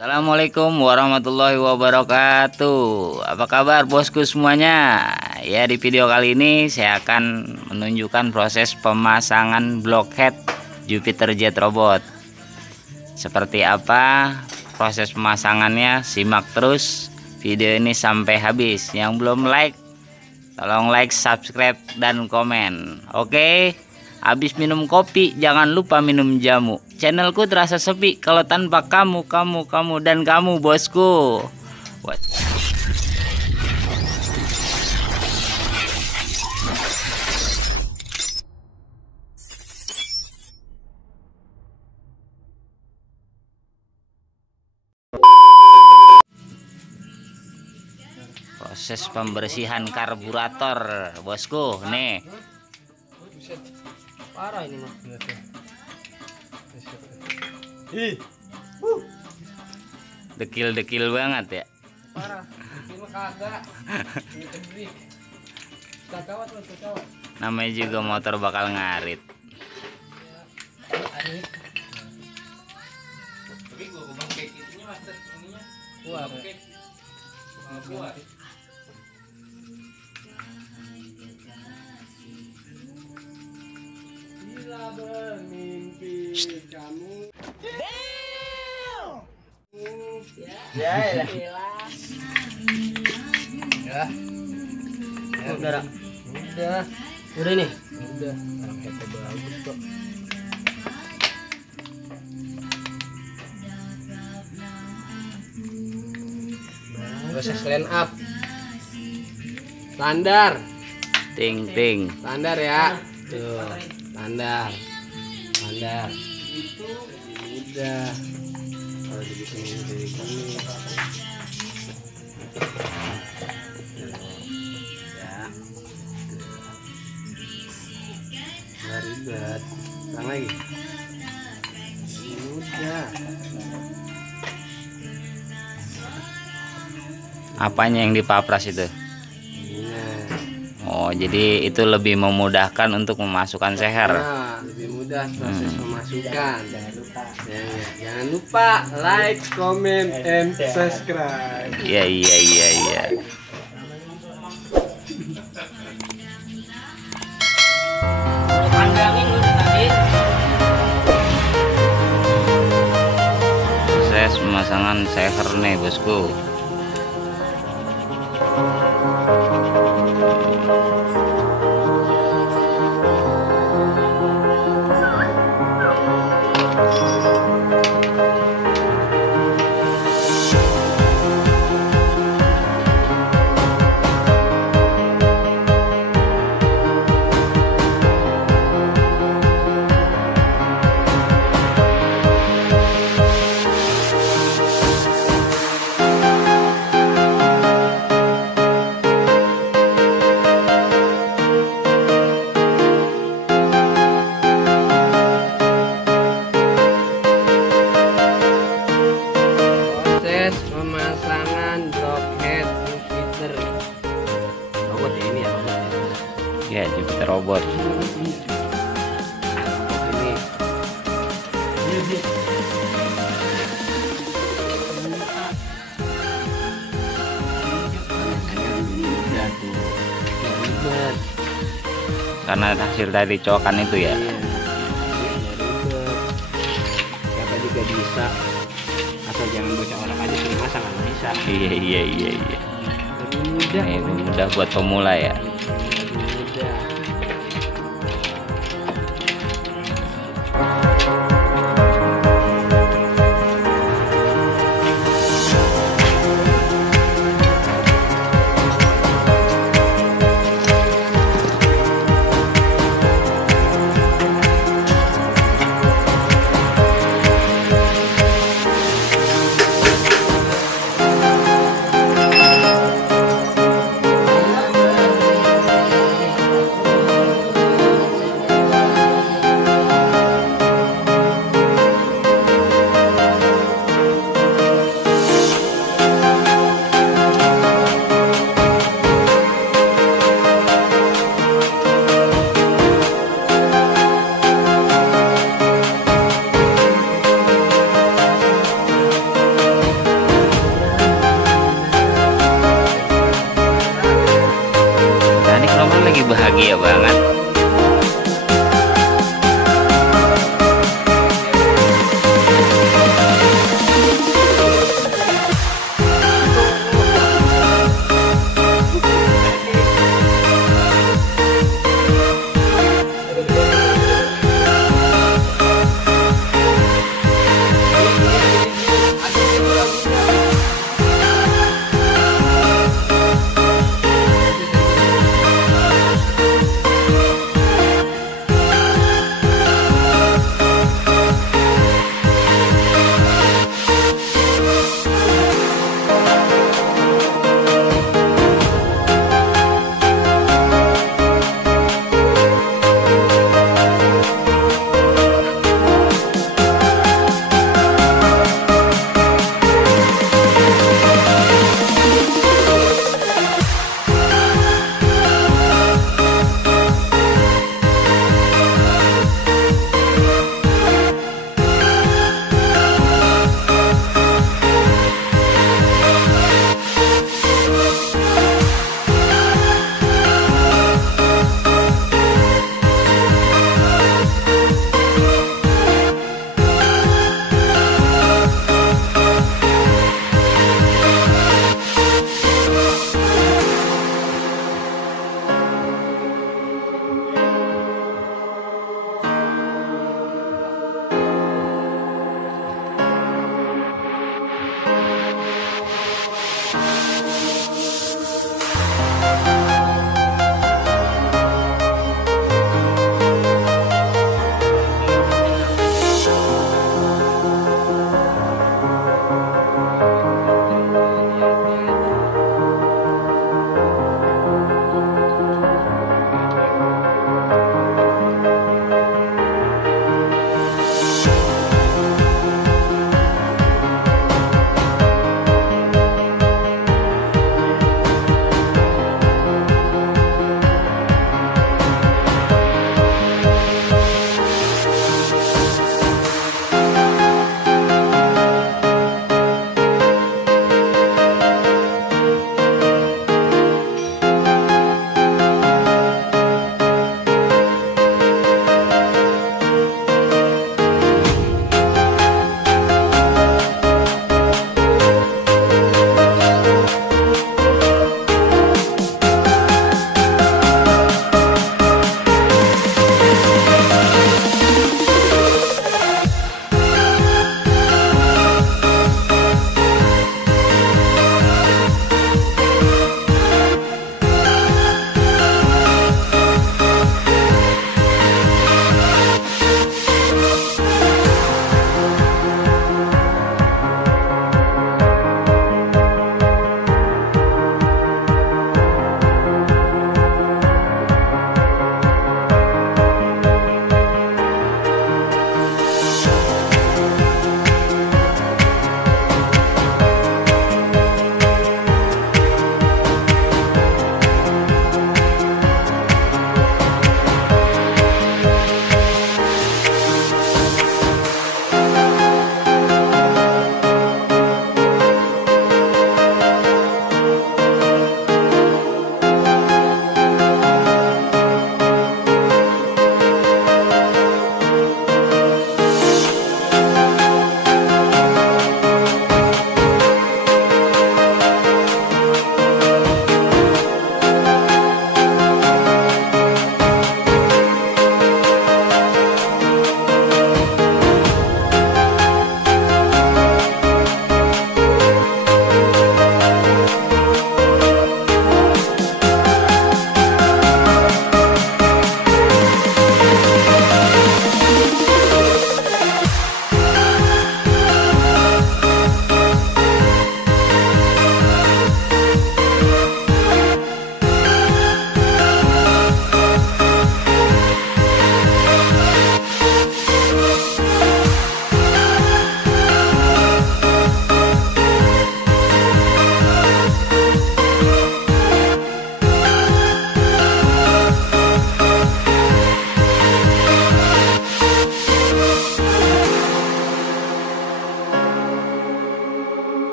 Assalamualaikum warahmatullahi wabarakatuh. Apa kabar bosku semuanya? Ya, di video kali ini saya akan menunjukkan proses pemasangan blockhead Jupiter Jet Robot. Seperti apa proses pemasangannya? Simak terus video ini sampai habis. Yang belum like, tolong like, subscribe, dan komen. Oke? Habis minum kopi, jangan lupa minum jamu. Channelku terasa sepi kalau tanpa kamu, dan kamu bosku. Proses pembersihan karburator, bosku. Nih. Parah ini mah. Dekil banget ya. Parah. Ini mah kagak. Kawat. Namanya juga motor bakal ngarit. Tapi gua bangkai itunya master ininya. Kuat. Kuat. Bila bermimpi kamu. Ya. Udah nih. Udah. Raketnya bagus kok. Proses line up. Standar. Ting. Standar ya. Tuh. Standar. Udah. Kalau dibikin kayak gini. Ya. Nggak ribet. Ulang lagi. Udah. Apanya yang dipapras itu? Oh, jadi itu lebih memudahkan untuk memasukkan seher. Nah, lebih mudah proses pemasukan. Jangan lupa like, comment, and subscribe. Iya. Proses pemasangan seher nih bosku. Pemasangan blockhead Jupiter robot ya, ini ya robot ya. Ya, Jupiter Robot. Karena hasil dari cokan itu ya. Siapa juga bisa, asal jangan bocah orang aja suruh masang kan bisa. Iya. Lebih mudah. Lebih mudah buat pemula ya. Mudah. bahagia banget.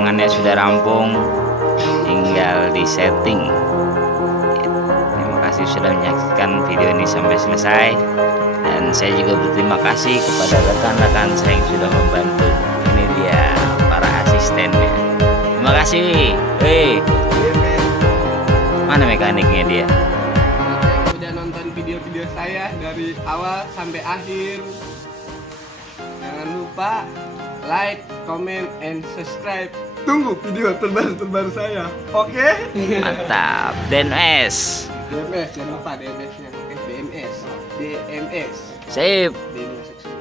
pemasangannya sudah rampung, tinggal di setting. Terima kasih sudah menyaksikan video ini sampai selesai, dan saya juga berterima kasih kepada rekan-rekan saya yang sudah membantu. Ini dia para asistennya. Terima kasih. Mana mekaniknya dia? Udah nonton video-video saya dari awal sampai akhir. Jangan lupa like, comment, and subscribe. Tunggu video terbaru saya. Oke? Mantap. DNS. DMS, jangan lupa DMS-nya. DMS. Sip. DMS.